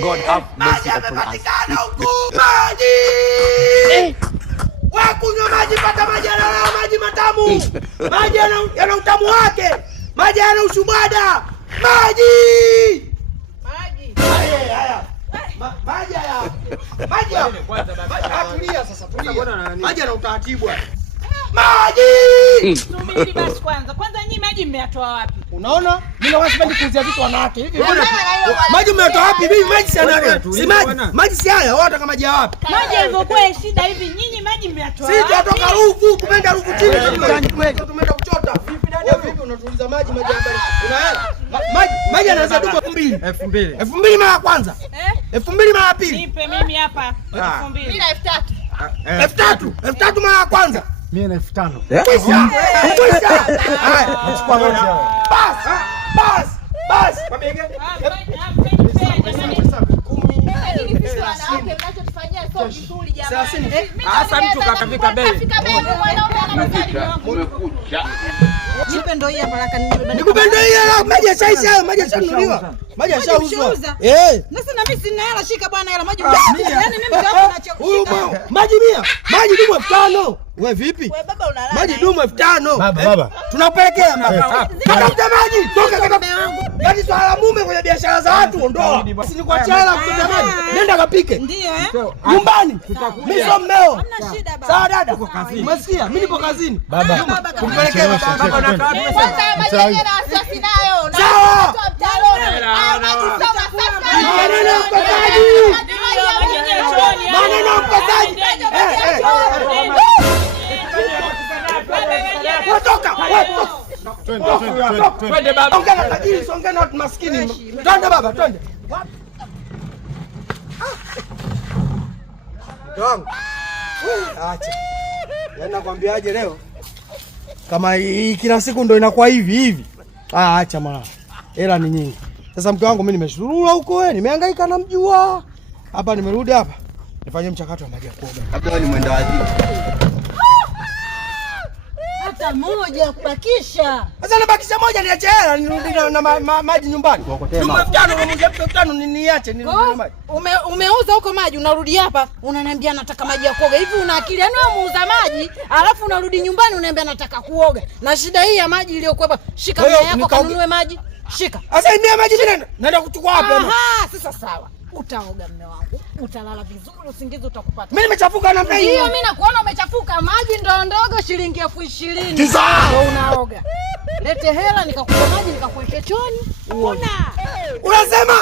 God have mercy upon us. Maji! Wewe kunywa maji, pata maji, maji matamu. Maji yana utamu wake. Maji yana ushubada. Maji! Maji. Haya. Maji haya. Maji hapa. Tulia sasa, tulia. Maji yana utaratibu. Maji! Subiri basi kwanza. Kwanza nyinyi maji mmeyatoa wapi? Unaona? Mimi na wasipendi kuuzia vitu wanawake. Hivi maji mmeyatoa wapi? Mimi maji si ana. Si maji. Maji si haya. Wao wataka maji wapi? Maji yalivyokuwa shida hivi nyinyi maji mmeyatoa wapi? Sisi tunatoka Ruvu, kuenda Ruvu chini. Tumeenda kuchota. Vipi unatuuliza maji hapa? Maji anaanza duka 2000. 2000 mara ya kwanza. 2000 mara ya pili. Nipe mimi hapa 2000. Mimi na 3000. 3000 mara ya kwanza. Mimi na 5000. Kwisha. Haya, nachukua moja. Bas. Mabega. Sasa mtu kakafika bei. Nipe ndo hii hapa haraka nikupe ndo hii hapa. Maji yashaisha, maji yashanunuliwa. Maji yashauzwa. Sasa na mimi sina hela, shika bwana hela maji. Yaani mimi ndio nacho. Huyu maji 100. Maji dumu 5000. Wewe vipi? Wewe baba unalala. Maji dumu 5000. Baba. Tunapelekea baba. Tafuta maji. Toka kaka yangu. Yaani swala mume kwenye biashara za watu ondoa. Si ni kwa chela kutoka maji. Nenda kapike. Ndio Nyumbani. Mimi sio mmeo. Hamna shida baba. Sawa dada. Umesikia? Mimi nipo kazini. Baba. Kumpelekea baba na kadi. Kwanza maji yenyewe na wasiwasi nayo. Sawa. Maneno mkosaji. Watoka. Twende baba. Ongea na tajiri, ongea na watu maskini. Twende baba, twende. Wangu. Acha. Yaani nakwambiaje leo? Kama hii kila siku ndo inakuwa hivi. Acha mwana. Hela ni nyingi. Sasa mke wangu mimi nimeshurura huko wewe, nimehangaika na mjua. Hapa nimerudi hapa. Nifanye mchakato wa maji ya kuoga. Labda wewe ni mwenda wazimu. hata moja kubakisha. Sasa nabakisha moja niache hela nirudi na maji nyumbani. Ndugu 5 niache nirudi na maji. Umeuza huko maji unarudi hapa unaniambia nataka maji ya kuoga. Hivi una akili? Yaani wewe muuza maji alafu unarudi nyumbani unaniambia nataka kuoga. Na shida hii ya maji iliyokuwa hapa, shika mia yako kanunue maji. Shika. Sasa mia maji mimi naenda kuchukua hapa. Aha, sasa sawa. Utaoga mume wangu. Utalala vizuri, usingizi utakupata. Mimi nimechafuka namna hiyo. Ndio mimi nakuona umechafuka. Maji ndo ndogo shilingi 20,000. Unaoga. Lete hela nikakupa maji nikakuweke chooni. Una. Unasema